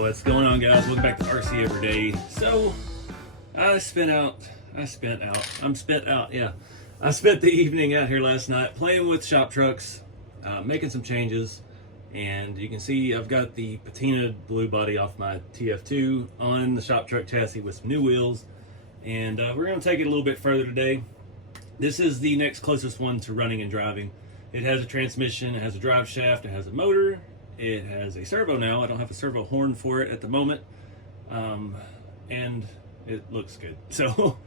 What's going on, guys? Welcome back to RC Everyday. So I spent the evening out here last night playing with shop trucks, making some changes, and you can see I've got the patina blue body off my TF2 on the shop truck chassis with some new wheels, and we're going to take it a little bit further today. This is the next closest one to running and driving. It has a transmission, it has a drive shaft, it has a motor, it has a servo now. I don't have a servo horn for it at the moment, and it looks good. So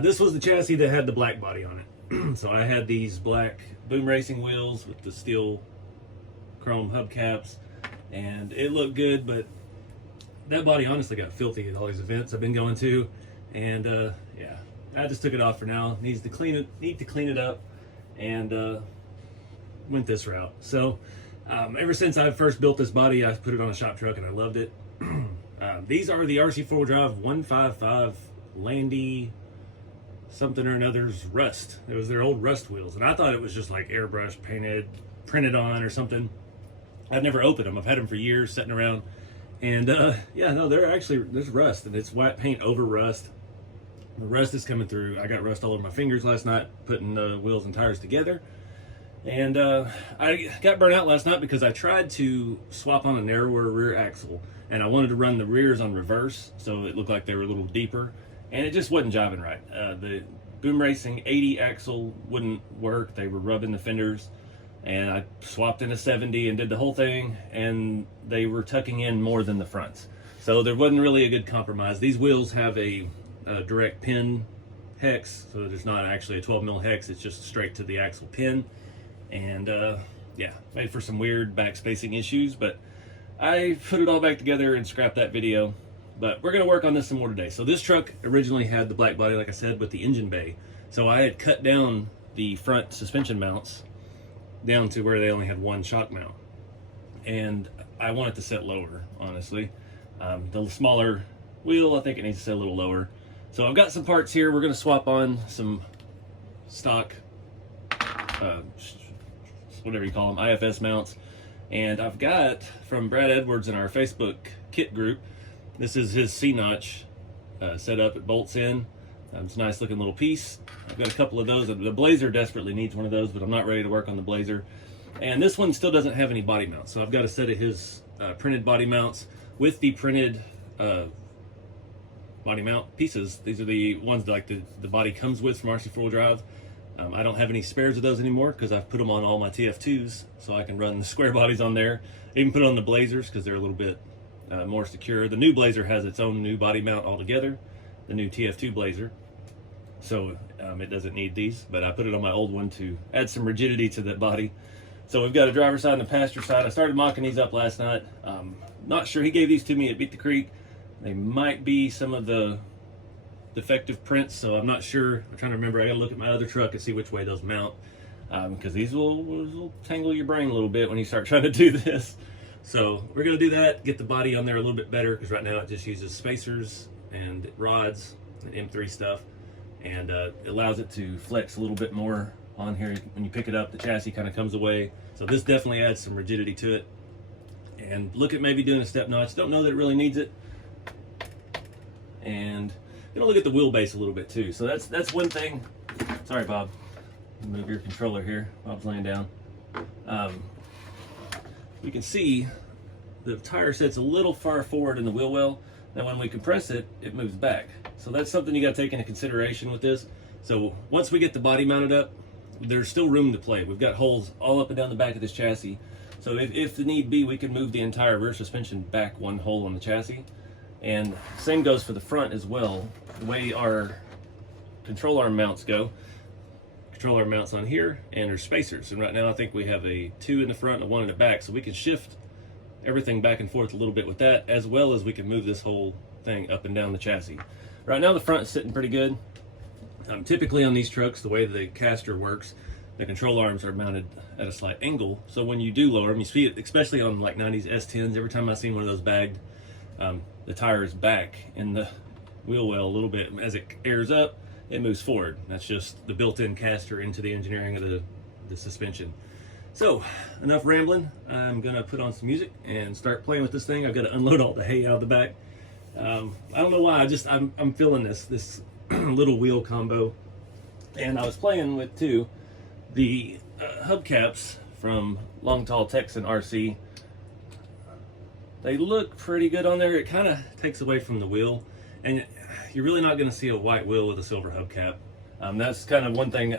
this was the chassis that had the black body on it. So I had these black boom racing wheels with the steel chrome hubcaps, and it looked good, but that body honestly got filthy at all these events I've been going to, and yeah, I just took it off for now. Need to clean it up, and went this route. So ever since I first built this body, I put it on a shop truck and I loved it. These are the RC four-wheel drive 155 Landy something or another's Rust. It was their old Rust wheels, and I thought it was just like airbrush painted, printed on or something. I've never opened them. I've had them for years sitting around, and yeah, no, there's rust, and it's white paint over rust. The rust is coming through. I got rust all over my fingers last night putting wheels and tires together. And I got burnt out last night because I tried to swap on a narrower rear axle, and I wanted to run the rears on reverse so it looked like they were a little deeper, and it just wasn't jiving right. The Boom Racing 80 axle wouldn't work. They were rubbing the fenders, and I swapped in a 70 and did the whole thing, and they were tucking in more than the fronts. So there wasn't really a good compromise. These wheels have a direct pin hex, so there's not actually a 12 mil hex, it's just straight to the axle pin. And yeah, made for some weird back spacing issues, but I put it all back together and scrapped that video. But we're gonna work on this some more today. So this truck originally had the black body, like I said, with the engine bay. So I had cut down the front suspension mounts down to where they only had one shock mount. And I want it to set lower, honestly. The smaller wheel, I think it needs to set a little lower. So I've got some parts here. We're gonna swap on some stock, whatever you call them, IFS mounts. And I've got from Brad Edwards in our Facebook kit group, this is his C-notch set up. It bolts in. It's a nice looking little piece. I've got a couple of those. The Blazer desperately needs one of those, but I'm not ready to work on the Blazer. And this one still doesn't have any body mounts, so I've got a set of his printed body mounts with the printed body mount pieces. These are the ones that like the body comes with from RC four-wheel drive. I don't have any spares of those anymore because I've put them on all my TF2s, so I can run the square bodies on there. I even put it on the Blazers because they're a little bit more secure. The new Blazer has its own new body mount altogether, the new TF2 Blazer, so it doesn't need these, but I put it on my old one to add some rigidity to that body. So we've got a driver's side and a passenger side. I started mocking these up last night. Not sure, he gave these to me at Beat the Creek. They might be some of the defective prints, so I'm not sure. I'm trying to remember. I gotta look at my other truck and see which way those mount, because these will tangle your brain a little bit when you start trying to do this. So we're gonna do that, get the body on there a little bit better, because right now it just uses spacers and rods and M3 stuff, and it allows it to flex a little bit more on here. When you pick it up, the chassis kind of comes away, so this definitely adds some rigidity to it. And look at maybe doing a step notch. Don't know that it really needs it. And gonna look at the wheelbase a little bit too. So that's one thing. Sorry, Bob. Move your controller here. Bob's laying down. We can see the tire sets a little far forward in the wheel well. Now when we compress it, it moves back. So that's something you gotta take into consideration with this. So once we get the body mounted up, there's still room to play. We've got holes all up and down the back of this chassis. So if the need be, we can move the entire rear suspension back one hole on the chassis. And same goes for the front as well. The way our control arm mounts go, control arm mounts on here, and there's spacers. And right now I think we have a 2 in the front and a 1 in the back, so we can shift everything back and forth a little bit with that, as well as we can move this whole thing up and down the chassis. Right now the front is sitting pretty good. Typically on these trucks, the way the caster works, the control arms are mounted at a slight angle, so when you do lower them, you see it, especially on like 90s S10s, every time I've seen one of those bagged, the tire is back in the wheel well a little bit. As it airs up, it moves forward. That's just the built-in caster into the engineering of the suspension. So, enough rambling. I'm gonna put on some music and start playing with this thing. I've got to unload all the hay out of the back. I don't know why. I'm feeling this little wheel combo, and I was playing with too the hubcaps from Long Tall Texan RC. They look pretty good on there. It kind of takes away from the wheel, and you're really not going to see a white wheel with a silver hubcap. That's kind of one thing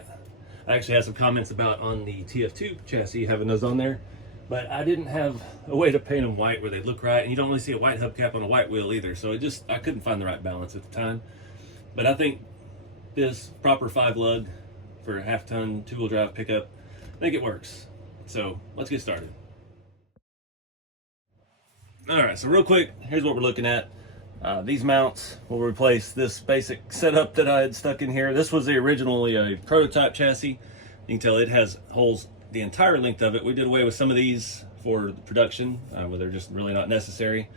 I actually had some comments about on the TF2 chassis, having those on there, but I didn't have a way to paint them white where they look right, and you don't really see a white hubcap on a white wheel either, so I couldn't find the right balance at the time. But I think this proper 5 lug for a half-ton 2-wheel drive pickup, I think it works. So let's get started. All right, so real quick, here's what we're looking at. These mounts will replace this basic setup that I had stuck in here. This was originally a prototype chassis. You can tell it has holes the entire length of it. We did away with some of these for production, where they're just really not necessary.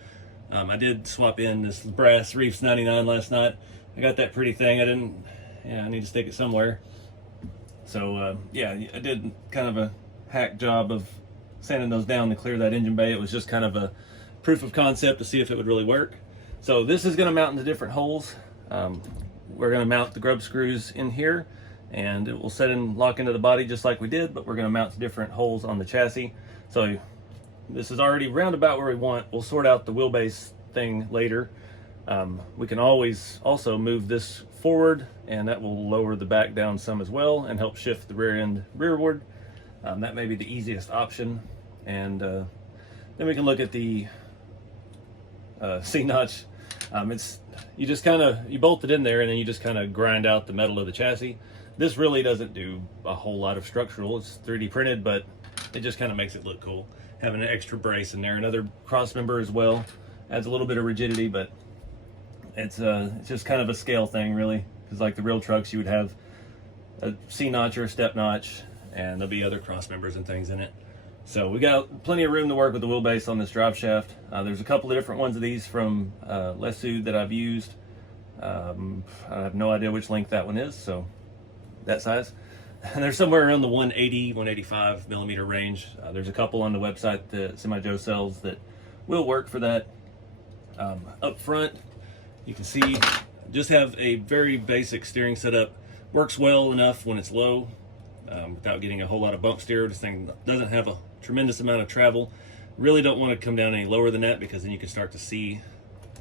I did swap in this brass Reefs 99 last night. I got that pretty thing. I need to stick it somewhere. So yeah, I did kind of a hack job of sanding those down to clear that engine bay. It was just kind of a proof of concept to see if it would really work. So this is going to mount into different holes. We're going to mount the grub screws in here, and it will set and lock into the body just like we did, but we're going to mount to different holes on the chassis. So this is already roundabout where we want. We'll sort out the wheelbase thing later. We can always also move this forward, and that will lower the back down some as well and help shift the rear end rearward. That may be the easiest option. And then we can look at the C-notch. You just you bolt it in there, and then you just kind of grind out the metal of the chassis. This really doesn't do a whole lot of structural. It's 3D printed, but it just kind of makes it look cool. Having an extra brace in there, another cross member as well, adds a little bit of rigidity, but it's just kind of a scale thing, really. Because like the real trucks, you would have a C-notch or a step notch, and there'll be other cross members and things in it. So we got plenty of room to work with the wheelbase on this drive shaft. There's a couple of different ones of these from Lesu that I've used. I have no idea which length that one is, so that size. And they're somewhere around the 180, 185 millimeter range. There's a couple on the website that Semi-Joe sells that will work for that. Up front, you can see, just have a very basic steering setup. Works well enough when it's low, without getting a whole lot of bump steer. This thing doesn't have a tremendous amount of travel. Really don't want to come down any lower than that, because then you can start to see,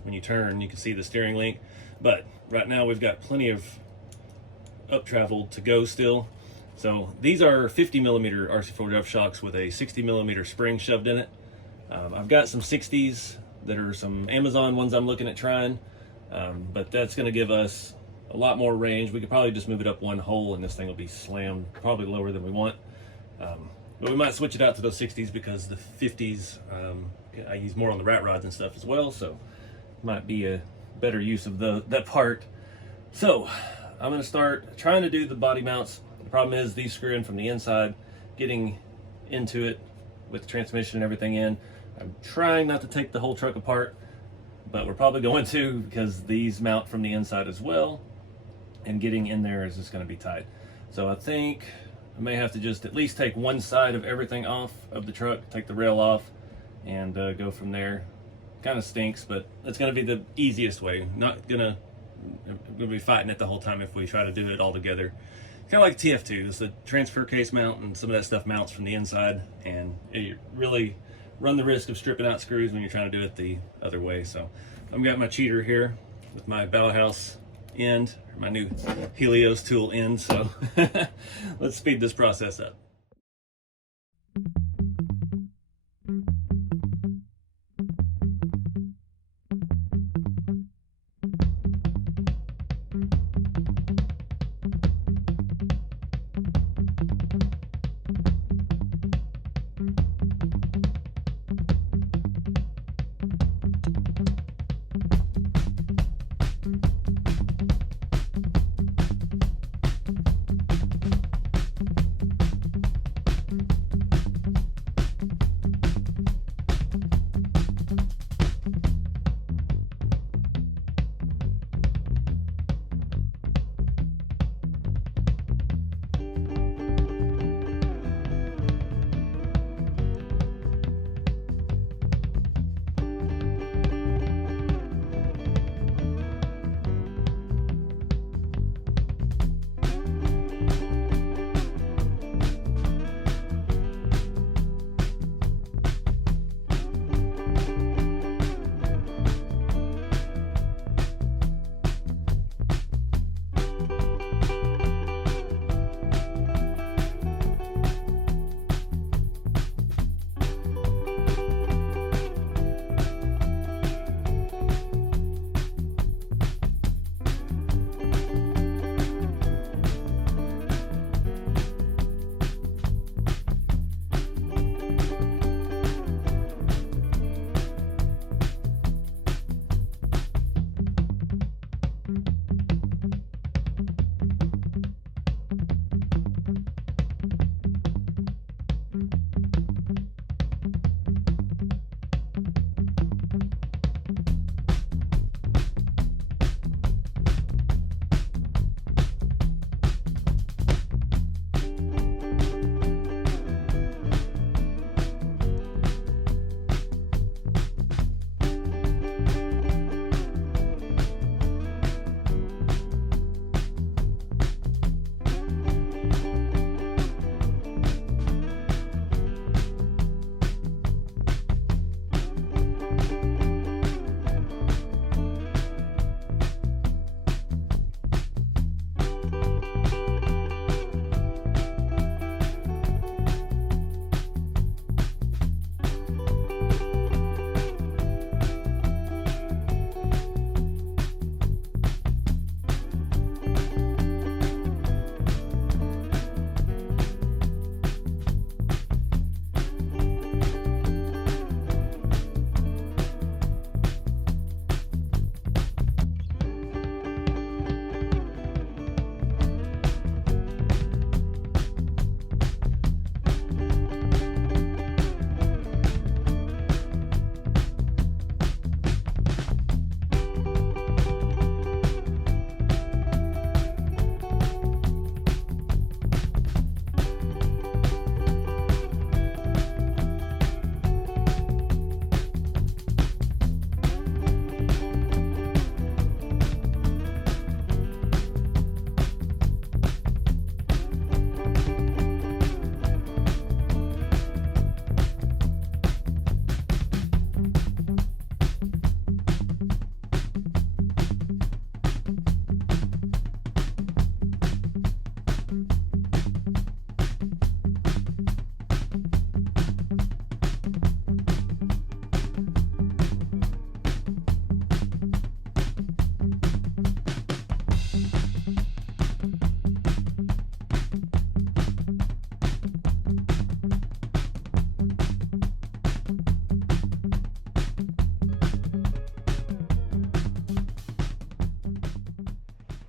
when you turn, you can see the steering link. But right now we've got plenty of up travel to go still. So these are 50 millimeter RC4 drive shocks with a 60 millimeter spring shoved in it. I've got some 60s that are some Amazon ones I'm looking at trying, but that's going to give us a lot more range. We could probably just move it up one hole, and this thing will be slammed probably lower than we want. But we might switch it out to those 60s, because the 50s I use more on the rat rods and stuff as well, so might be a better use of that part. So I'm going to start trying to do the body mounts. The problem is these screw in from the inside, getting into it with the transmission and everything in. I'm trying not to take the whole truck apart, but we're probably going to, because these mount from the inside as well, and getting in there is just going to be tight. So I think I may have to just at least take one side of everything off of the truck, take the rail off, and go from there. Kind of stinks, but it's going to be the easiest way. Not gonna be fighting it the whole time if we try to do it all together. Kind of like TF2, it's the transfer case mount, and some of that stuff mounts from the inside, and you really run the risk of stripping out screws when you're trying to do it the other way. So I've got my cheater here with my Bauhaus end, my new Helios tool end. So let's speed this process up.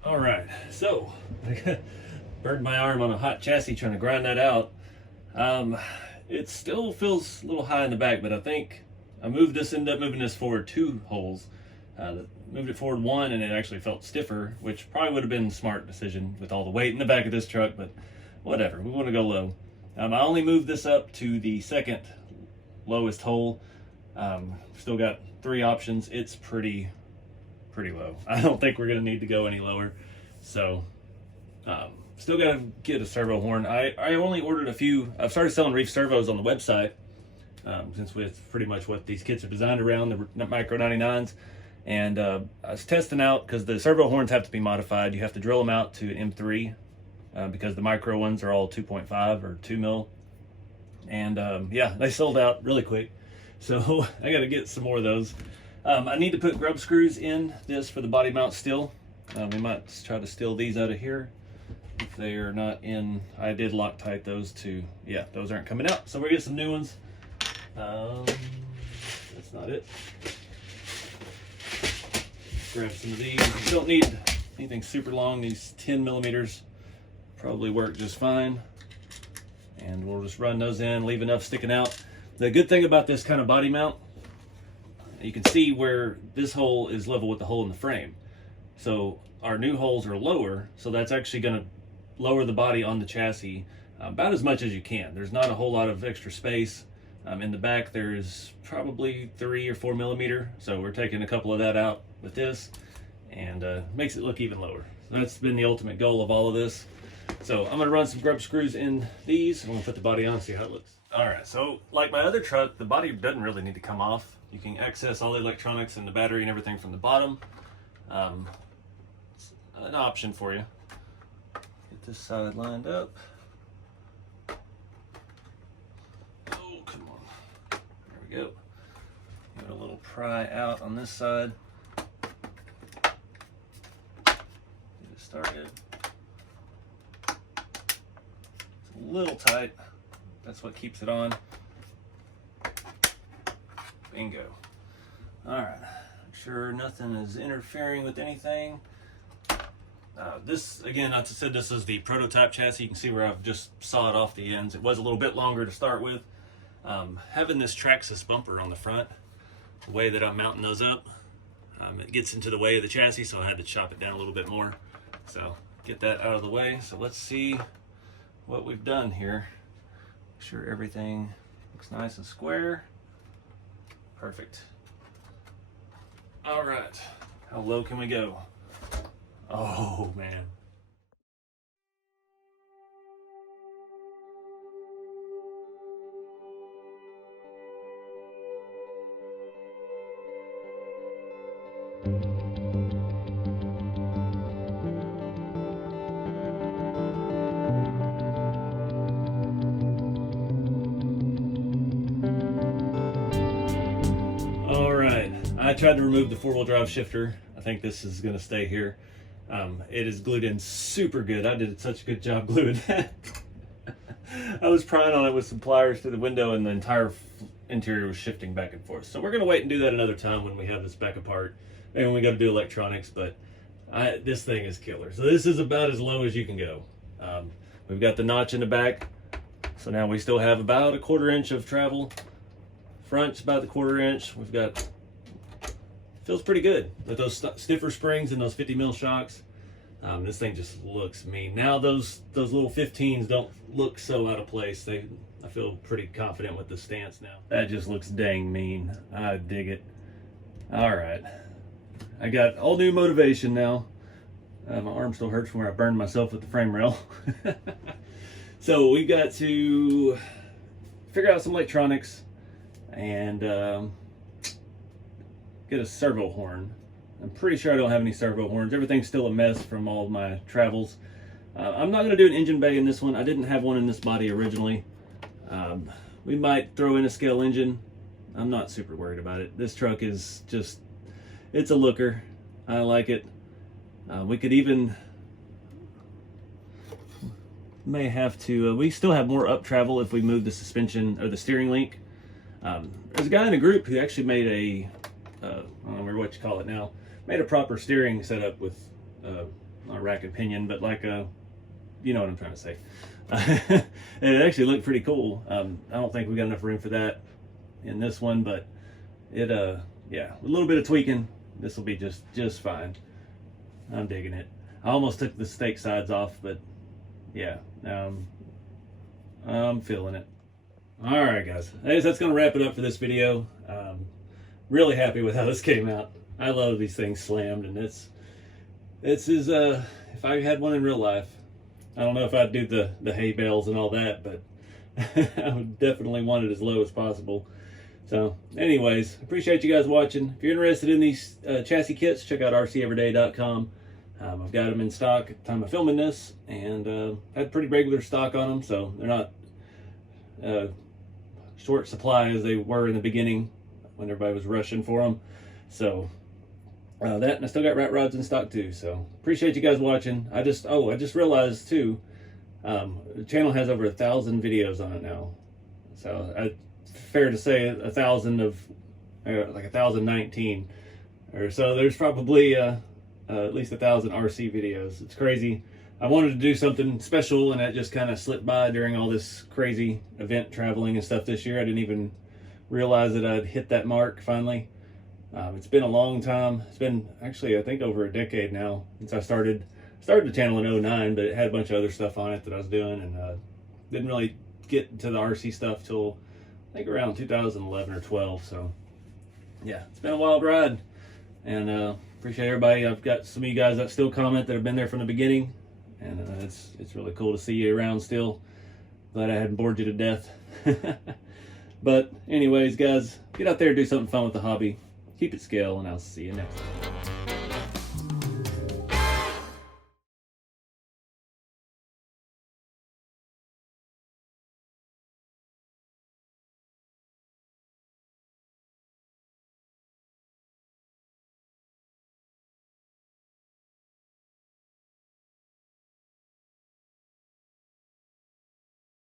All right, so I burned my arm on a hot chassis trying to grind that out. It still feels a little high in the back, but I think I ended up moving this forward 2 holes. Moved it forward 1 and it actually felt stiffer, which probably would have been a smart decision with all the weight in the back of this truck, but whatever, we want to go low. I only moved this up to the 2nd lowest hole. Still got 3 options. It's pretty low. I don't think we're gonna need to go any lower. So still gotta get a servo horn. I only ordered a few. I've started selling reef servos on the website, since it's pretty much what these kits are designed around, the micro 99s. And I was testing out, because the servo horns have to be modified. You have to drill them out to an M3, because the micro ones are all 2.5 or 2 mil. And yeah, they sold out really quick. So I got to get some more of those. I need to put grub screws in this for the body mount still. We might try to steal these out of here if they are not in. I did Loctite those too. Yeah, those aren't coming out. So we'll get some new ones. That's not it. Grab some of these. You don't need anything super long. These 10 millimeters probably work just fine. And we'll just run those in, leave enough sticking out. The good thing about this kind of body mount, you can see where this hole is level with the hole in the frame. So our new holes are lower, so that's actually going to lower the body on the chassis about as much as you can. There's not a whole lot of extra space. In the back there's probably 3 or 4 millimeter, so we're taking a couple of that out with this, and makes it look even lower. So that's been the ultimate goal of all of this. So I'm gonna run some grub screws in these. I'm gonna put the body on, see how it looks. All right, so like my other truck, the body doesn't really need to come off. You can access all the electronics and the battery and everything from the bottom. It's an option for you. Get this side lined up. Oh, come on. There we go. Give it a little pry out on this side. Get it started. It's a little tight. That's what keeps it on. Bingo. All right. I'm sure nothing is interfering with anything. This, again, I said this is the prototype chassis. You can see where I've just sawed off the ends. It was a little bit longer to start with. Having this Traxxas bumper on the front, the way that I'm mounting those up, it gets into the way of the chassis, so I had to chop it down a little bit more. So get that out of the way. So let's see what we've done here. Make sure everything looks nice and square. Perfect. All right, how low can we go? Oh man. I tried to remove the 4-wheel drive shifter. I think this is going to stay here. It is glued in super good. I did such a good job gluing that. I was prying on it with some pliers through the window, and the entire interior was shifting back and forth. So we're going to wait and do that another time when we have this back apart. Maybe when we got to do electronics, but this thing is killer. So this is about as low as you can go. We've got the notch in the back. So now we still have about a 1/4 inch of travel. Front's about the 1/4 inch. We've got, feels pretty good with those stiffer springs and those 50 mil shocks. This thing just looks mean. Now those little 15s don't look so out of place. I feel pretty confident with the stance now. That just looks dang mean. I dig it. All right, I got all new motivation now. My arm still hurts from where I burned myself with the frame rail. So we got to figure out some electronics and get a servo horn. I'm pretty sure I don't have any servo horns. Everything's still a mess from all of my travels. I'm not going to do an engine bay in this one. I didn't have one in this body originally. We might throw in a scale engine. I'm not super worried about it. This truck is just, it's a looker. I like it. We could even, may have to, we still have more up travel if we move the suspension or the steering link. There's a guy in a group who actually made a, I don't remember what you call it now, made a proper steering setup with not a rack and pinion, but like a, you know what I'm trying to say. It actually looked pretty cool. I don't think we got enough room for that in this one, but it yeah, a little bit of tweaking, this will be just fine. I'm digging it. I almost took the stake sides off, but yeah, I'm feeling it. All right, guys, that's gonna wrap it up for this video. Really happy with how this came out. I love these things slammed, and this is if I had one in real life, I don't know if I'd do the hay bales and all that, but I would definitely want it as low as possible. So anyways, appreciate you guys watching. If you're interested in these chassis kits, check out RCeveryday.com. I've got them in stock at the time of filming this, and had pretty regular stock on them, so they're not short supply as they were in the beginning when everybody was rushing for them. So that, and I still got rat rods in stock too. So appreciate you guys watching. I just realized too, the channel has over 1,000 videos on it now. So fair to say 1,000 of like 1,019 or so. There's probably at least 1,000 RC videos. It's crazy. I wanted to do something special, and that just kind of slipped by during all this crazy event traveling and stuff this year. I didn't even realize that I'd hit that mark finally. It's been a long time. It's been actually, I think, over a decade now since I started the channel in 09, but it had a bunch of other stuff on it that I was doing, and didn't really get to the RC stuff till I think around 2011 or 12. So yeah, it's been a wild ride, and appreciate everybody. I've got some of you guys that still comment that have been there from the beginning, and it's really cool to see you around still. Glad I hadn't bored you to death. But anyways, guys, get out there and do something fun with the hobby. Keep it scale, and I'll see you next time.